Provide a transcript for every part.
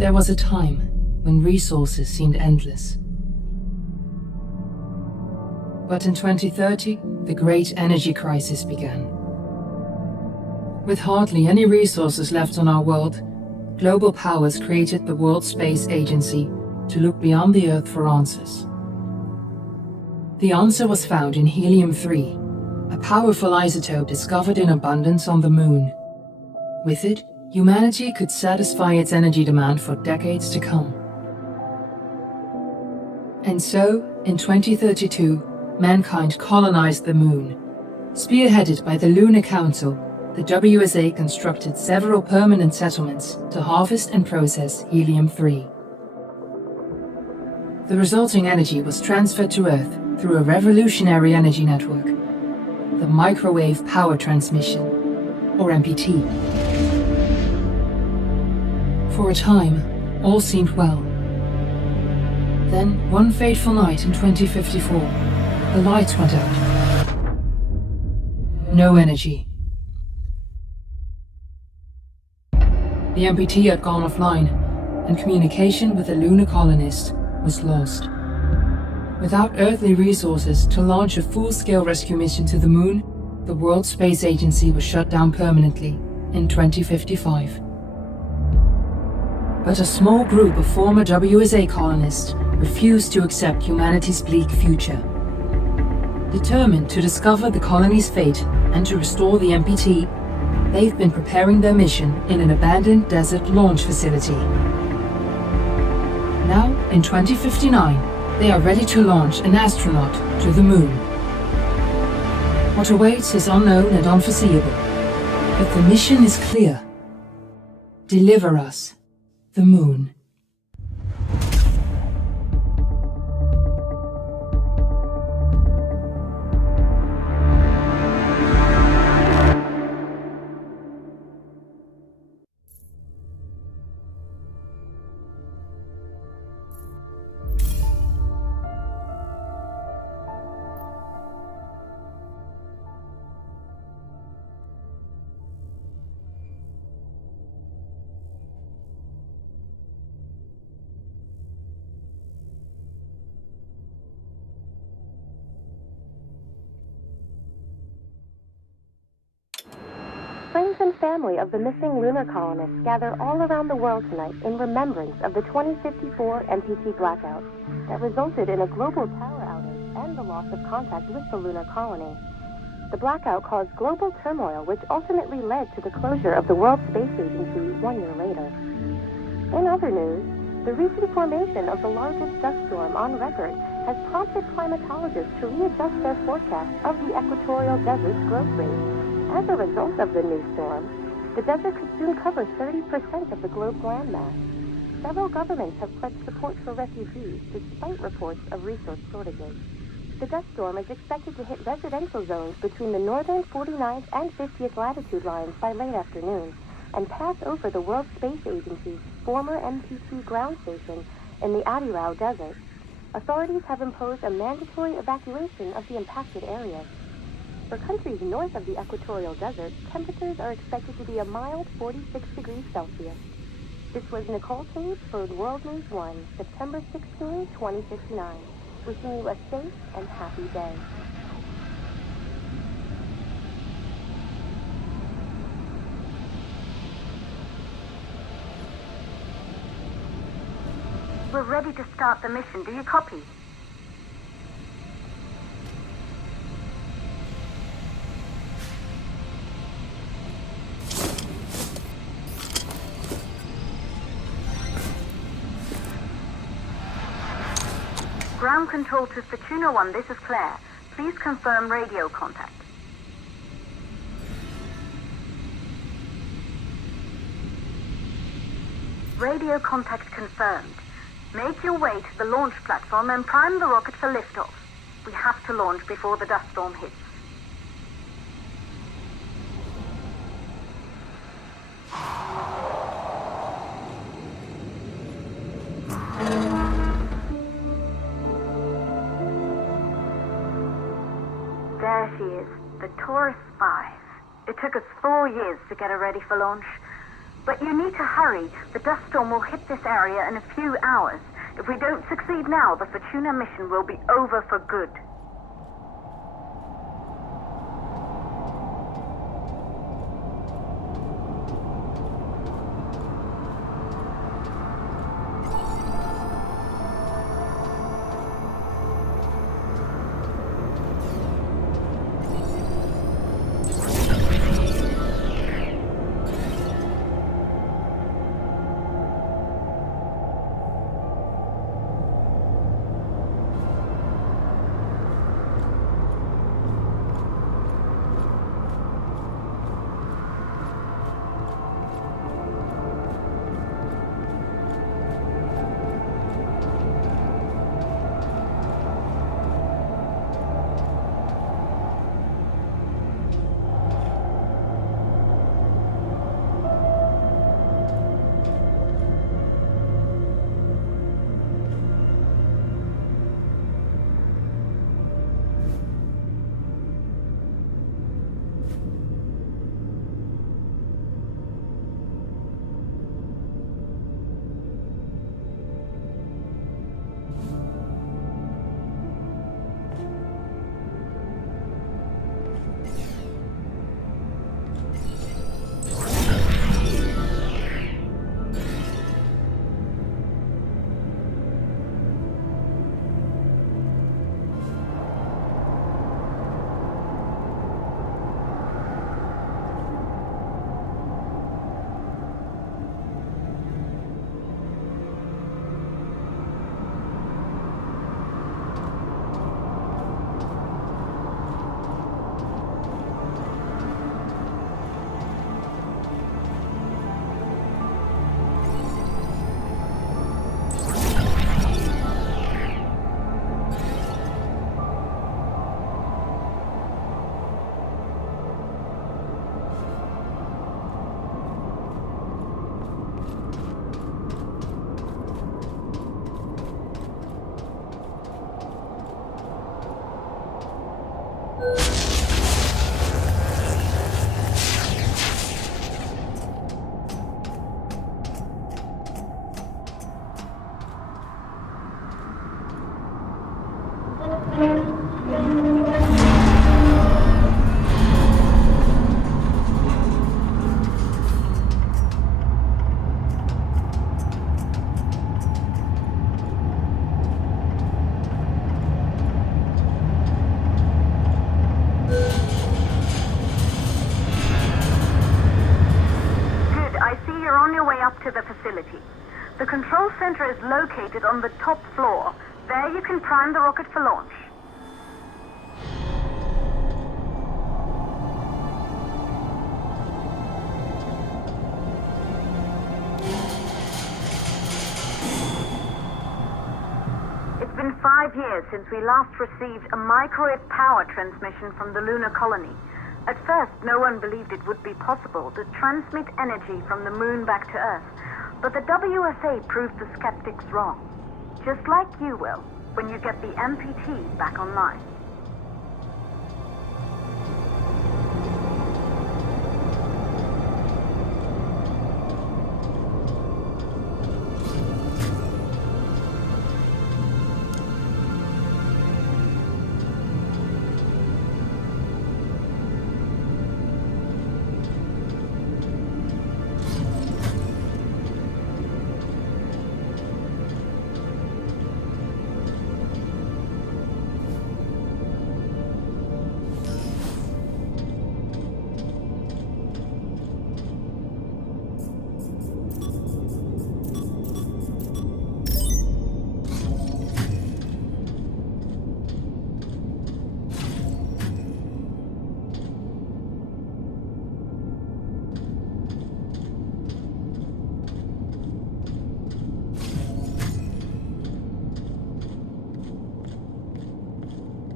There was a time when resources seemed endless. But in 2030, the great energy crisis began. With hardly any resources left on our world, global powers created the World Space Agency to look beyond the Earth for answers. The answer was found in helium-3, a powerful isotope discovered in abundance on the Moon. With it, humanity could satisfy its energy demand for decades to come. And so, in 2032, mankind colonized the Moon. Spearheaded by the Lunar Council, the WSA constructed several permanent settlements to harvest and process helium-3. The resulting energy was transferred to Earth through a revolutionary energy network, the Microwave Power Transmission, or MPT. For a time, all seemed well. Then, one fateful night in 2054, the lights went out. No energy. The MPT had gone offline, and communication with the lunar colonist was lost. Without earthly resources to launch a full-scale rescue mission to the Moon, the World Space Agency was shut down permanently in 2055. But a small group of former WSA colonists refused to accept humanity's bleak future. Determined to discover the colony's fate and to restore the MPT, they've been preparing their mission in an abandoned desert launch facility. Now, in 2059, they are ready to launch an astronaut to the Moon. What awaits is unknown and unforeseeable, but the mission is clear. Deliver us the Moon. Friends and family of the missing lunar colonists gather all around the world tonight in remembrance of the 2054 MPT blackout that resulted in a global power outage and the loss of contact with the lunar colony. The blackout caused global turmoil, which ultimately led to the closure of the World Space Agency 1 year later. In other news, the recent formation of the largest dust storm on record has prompted climatologists to readjust their forecast of the equatorial desert's growth rate. As a result of the new storm, the desert could soon cover 30% of the globe's landmass. Several governments have pledged support for refugees despite reports of resource shortages. The dust storm is expected to hit residential zones between the northern 49th and 50th latitude lines by late afternoon and pass over the World Space Agency's former MPT ground station in the Adirau Desert. Authorities have imposed a mandatory evacuation of the impacted areas. For countries north of the equatorial desert, temperatures are expected to be a mild 46 degrees Celsius. This was Nicole Cage for World News 1, September 16, 2059. Wishing you a safe and happy day. We're ready to start the mission. Do you copy? Ground control to Fortuna 1, this is Claire. Please confirm radio contact. Radio contact confirmed. Make your way to the launch platform and prime the rocket for liftoff. We have to launch before the dust storm hits. There she is, the Taurus 5. It took us 4 years to get her ready for launch, But you need to hurry. The dust storm will hit this area in a few hours. If we don't succeed now, the Fortuna mission will be over for good. To the facility. The control center is located on the top floor. There you can prime the rocket for launch. It's been 5 years since we last received a microwave power transmission from the lunar colony. At first, no one believed it would be possible to transmit energy from the moon back to Earth, but the WSA proved the skeptics wrong. Just like you will, when you get the MPT back online.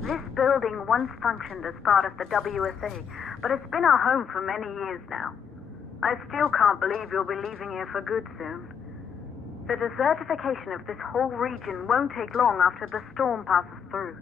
This building once functioned as part of the WSA, but it's been our home for many years now. I still can't believe you'll be leaving here for good soon. The desertification of this whole region won't take long after the storm passes through.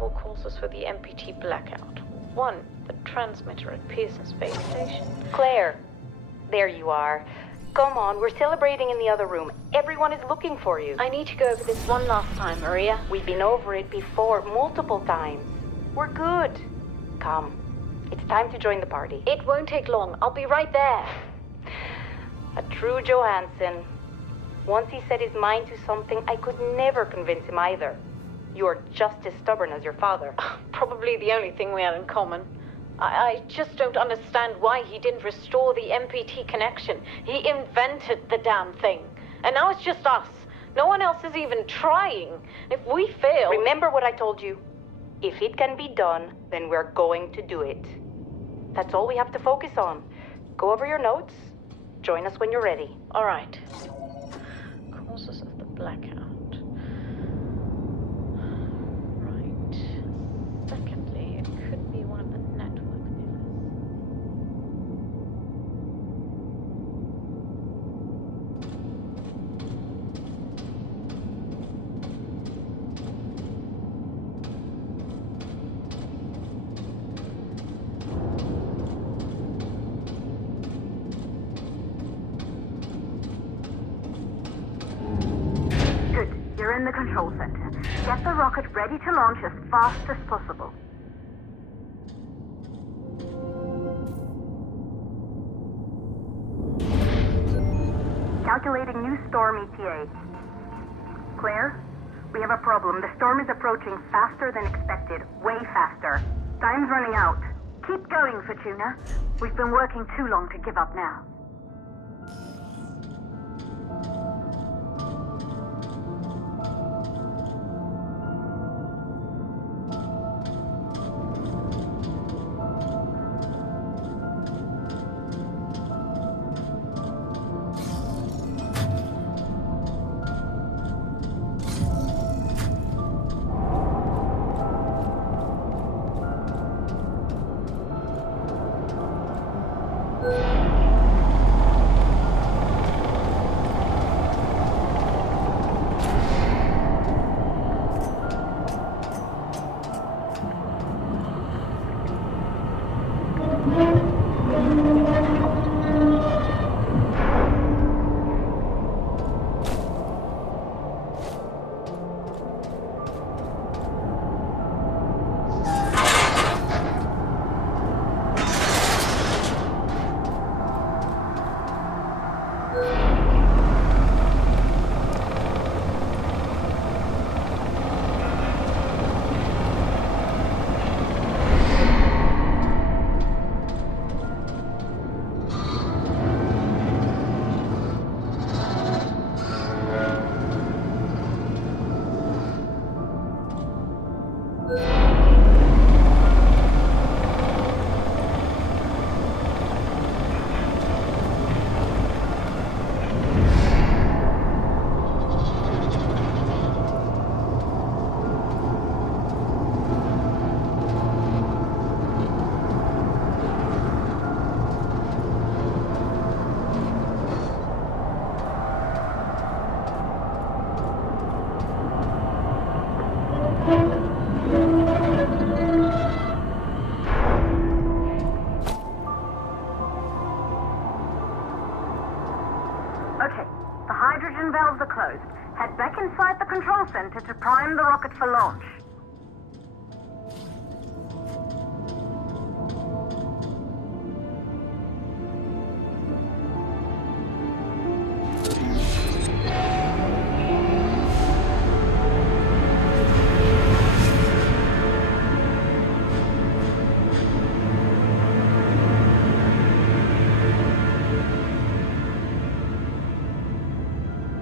possible causes for the MPT blackout. 1, the transmitter at Pearson Space Station. Claire, there you are. Come on, we're celebrating in the other room. Everyone is looking for you. I need to go over this one last time, Maria. We've been over it before, multiple times. We're good. Come. It's time to join the party. It won't take long. I'll be right there. A true Johansson. Once he set his mind to something, I could never convince him either. You're just as stubborn as your father. Probably the only thing we had in common. I just don't understand why he didn't restore the MPT connection. He invented the damn thing. And now it's just us. No one else is even trying. If we fail... Remember what I told you. If it can be done, then we're going to do it. That's all we have to focus on. Go over your notes. Join us when you're ready. All right. Causes of the blackout. Right. Secondly, it could be one of the network You're in the control center. Get the rocket ready to launch as fast as possible. Calculating new storm ETA. Claire, we have a problem. The storm is approaching faster than expected. Way faster. Time's running out. Keep going, Fortuna. We've been working too long to give up now. Okay, the hydrogen valves are closed. Head back inside the control center to prime the rocket for launch.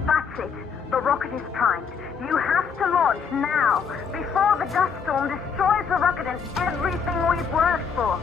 That's it. The rocket is primed. You have to launch now, before the dust storm destroys the rocket and everything we've worked for.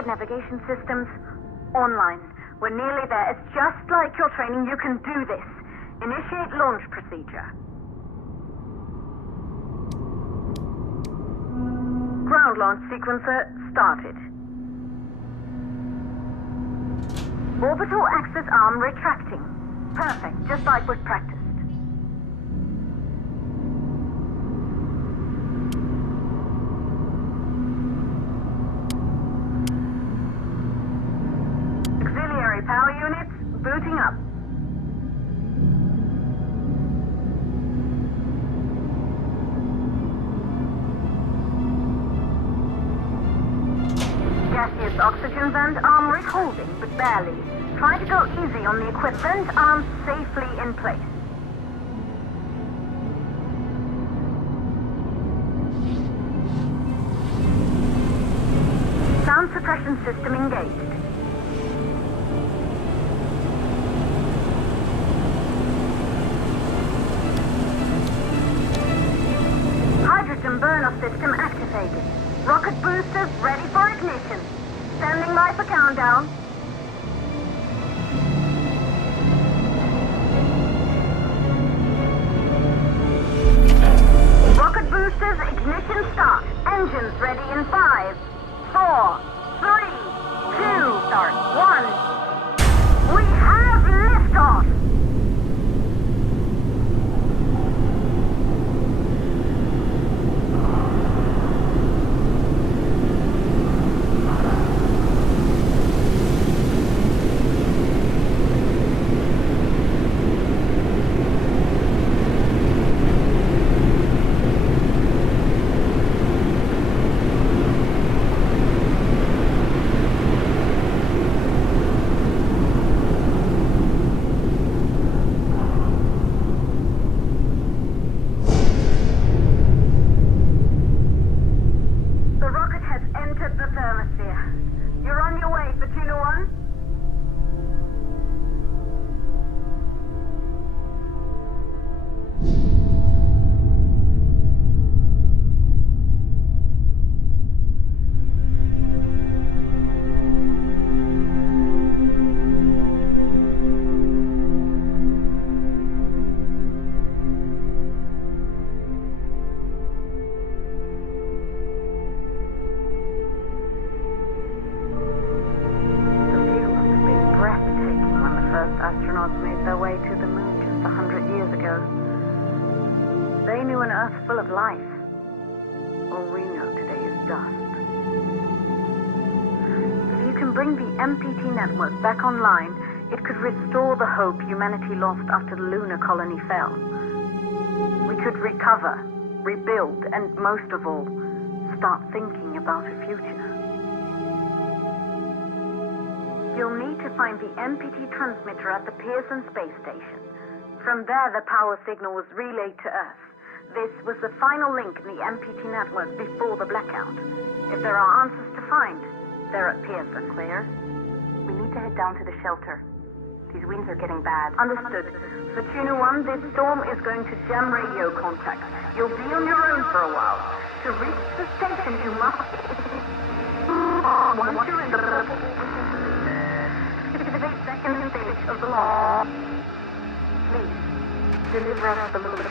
rocket navigation systems online. We're nearly there. It's just like your training. You can do this. Initiate launch procedure. Ground launch sequencer started. Orbital axis arm retracting. Perfect, just like we've practiced. Auxiliary power units booting up. Gaseous oxygen vent arm holding, but barely. Try to go easy on the equipment. Arms safely in place. Sound suppression system engaged. Hydrogen burn-off system activated. Rocket boosters ready for ignition. Standing by for countdown. Rocket boosters ignition start. Engines ready in 5, 4, 3, 2, start, 1. We have liftoff! Astronauts made their way to the moon just 100 years ago. They knew an Earth full of life. All we know today is dust. If you can bring the MPT network back online, it could restore the hope humanity lost after the lunar colony fell. We could recover, rebuild, and most of all, start thinking about a future. You'll need to find the MPT transmitter at the Pearson space station. From there, the power signal was relayed to Earth. This was the final link in the MPT network before the blackout. If there are answers to find, they're at Pearson. Clear? We need to head down to the shelter. These winds are getting bad. Understood. Fortuna 1, this storm is going to jam radio contact. You'll be on your own for a while. To reach the station, you must... Once you're in the... second stage of the launch. Please, deliver us the moon.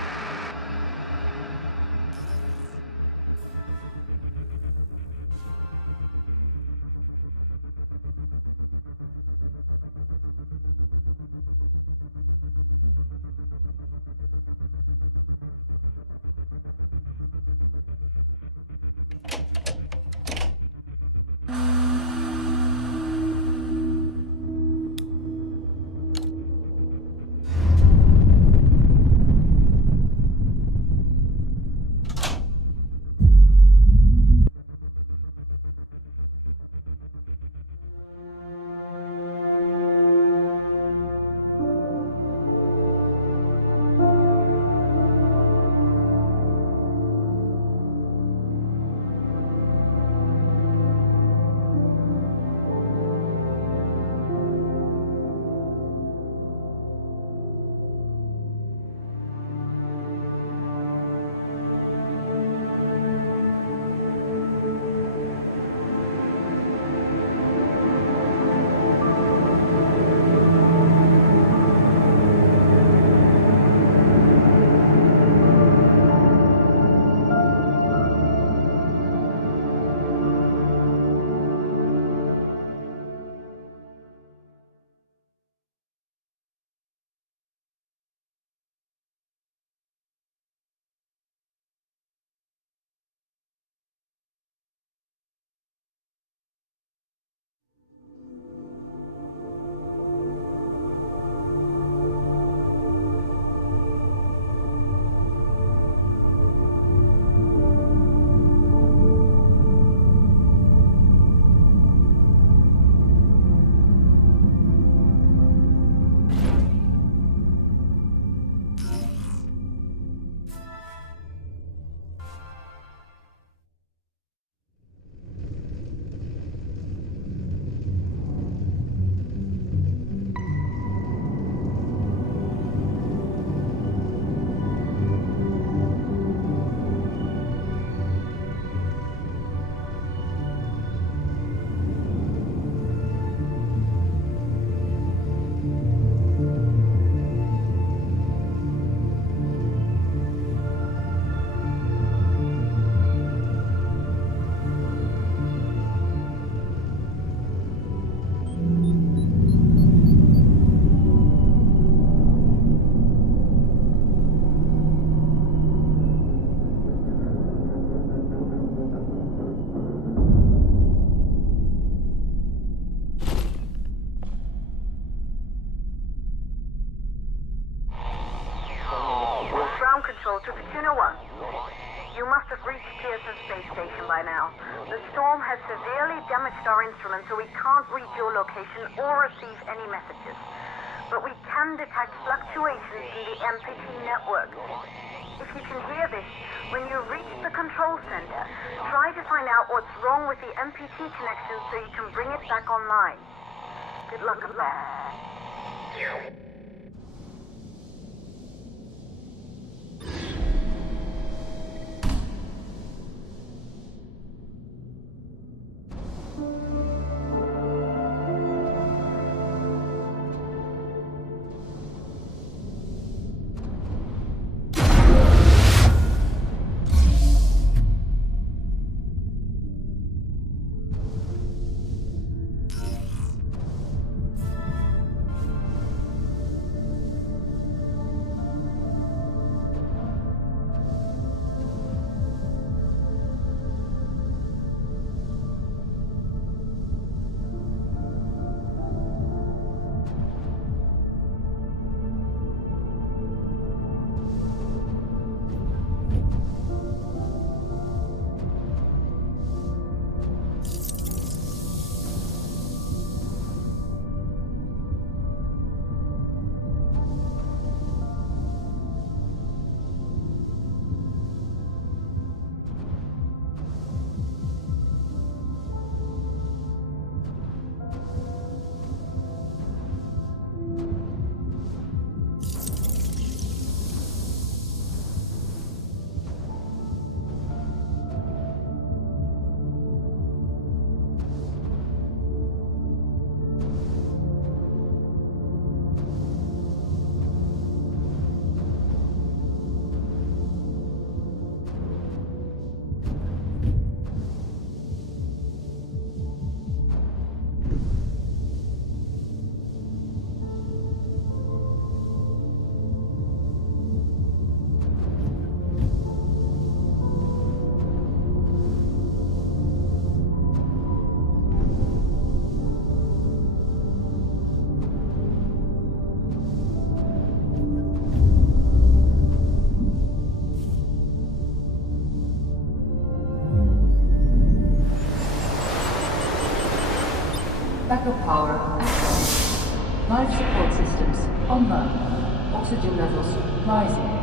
must have reached Pearson Space Station by now. The storm has severely damaged our instruments, so we can't reach your location or receive any messages. But we can detect fluctuations in the MPT network. If you can hear this, when you reach the control center, try to find out what's wrong with the MPT connection so you can bring it back online. Good luck with that. Backup power active. Life support systems online. Oxygen levels rising.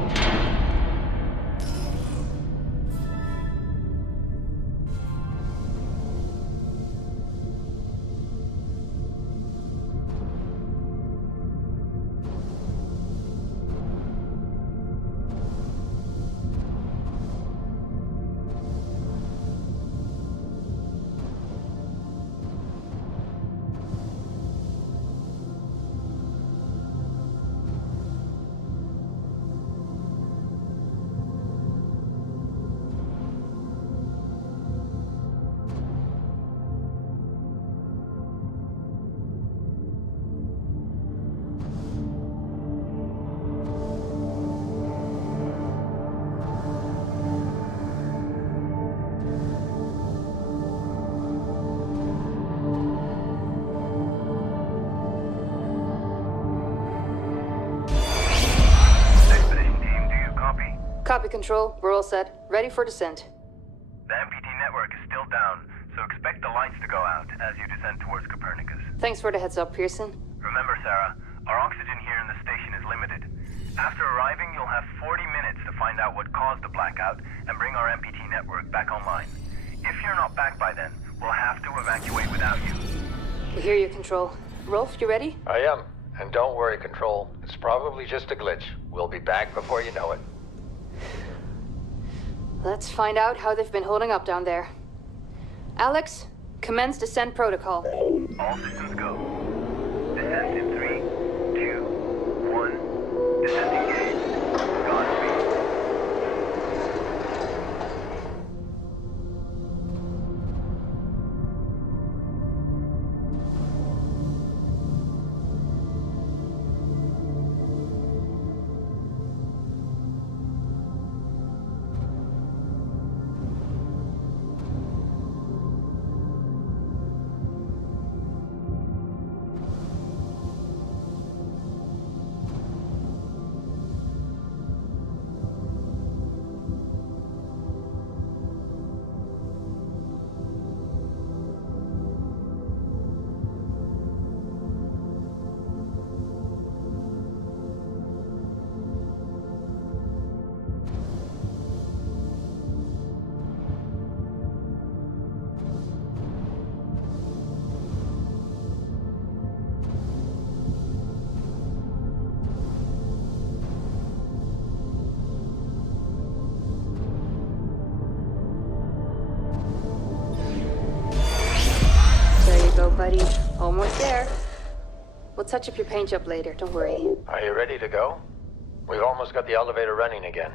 Copy, Control. We're all set. Ready for descent. The MPT network is still down, so expect the lights to go out as you descend towards Copernicus. Thanks for the heads up, Pearson. Remember, Sarah, our oxygen here in the station is limited. After arriving, you'll have 40 minutes to find out what caused the blackout and bring our MPT network back online. If you're not back by then, we'll have to evacuate without you. We hear you, Control. Rolf, you ready? I am. And don't worry, Control. It's probably just a glitch. We'll be back before you know it. Let's find out how they've been holding up down there. Alex, commence descent protocol. All systems go. Descent in 3, 2, 1. Descent engaged. Godspeed. buddy. Almost there. We'll touch up your paint job later, don't worry. Are you ready to go? We've almost got the elevator running again.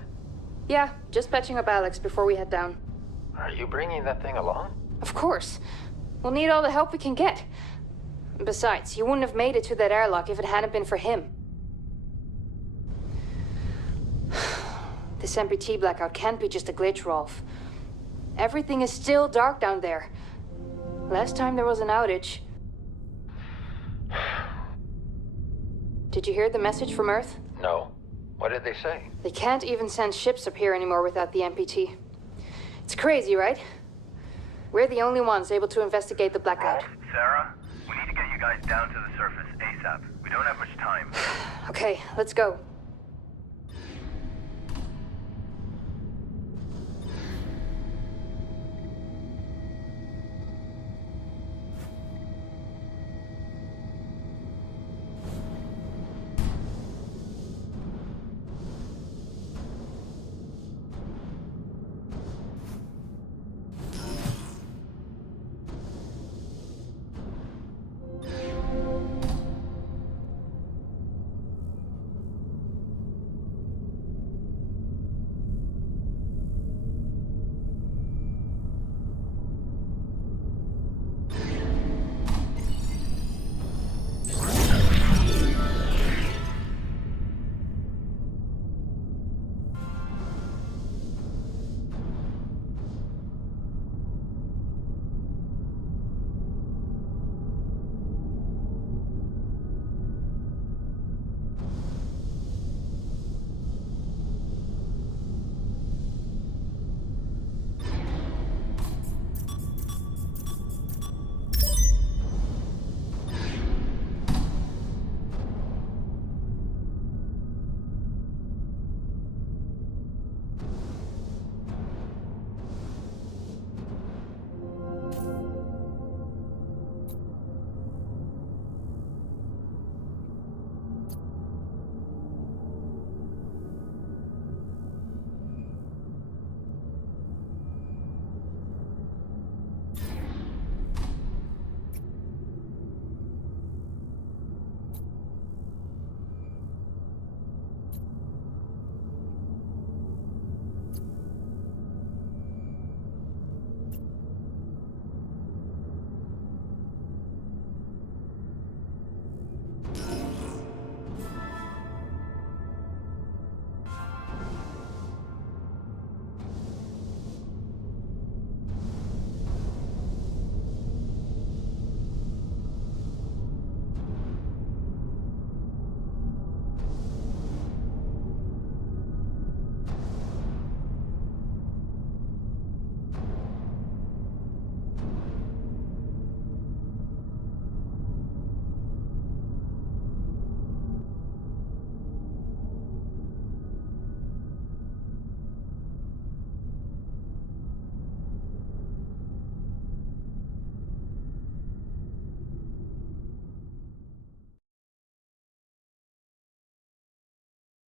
Yeah, just patching up Alex before we head down. Are you bringing that thing along? Of course. We'll need all the help we can get. Besides, you wouldn't have made it to that airlock if it hadn't been for him. This MPT blackout can't be just a glitch, Rolf. Everything is still dark down there. Last time there was an outage. Did you hear the message from Earth? No. What did they say? They can't even send ships up here anymore without the MPT. It's crazy, right? We're the only ones able to investigate the blackout. Rolf, Sarah, we need to get you guys down to the surface ASAP. We don't have much time. Okay, let's go.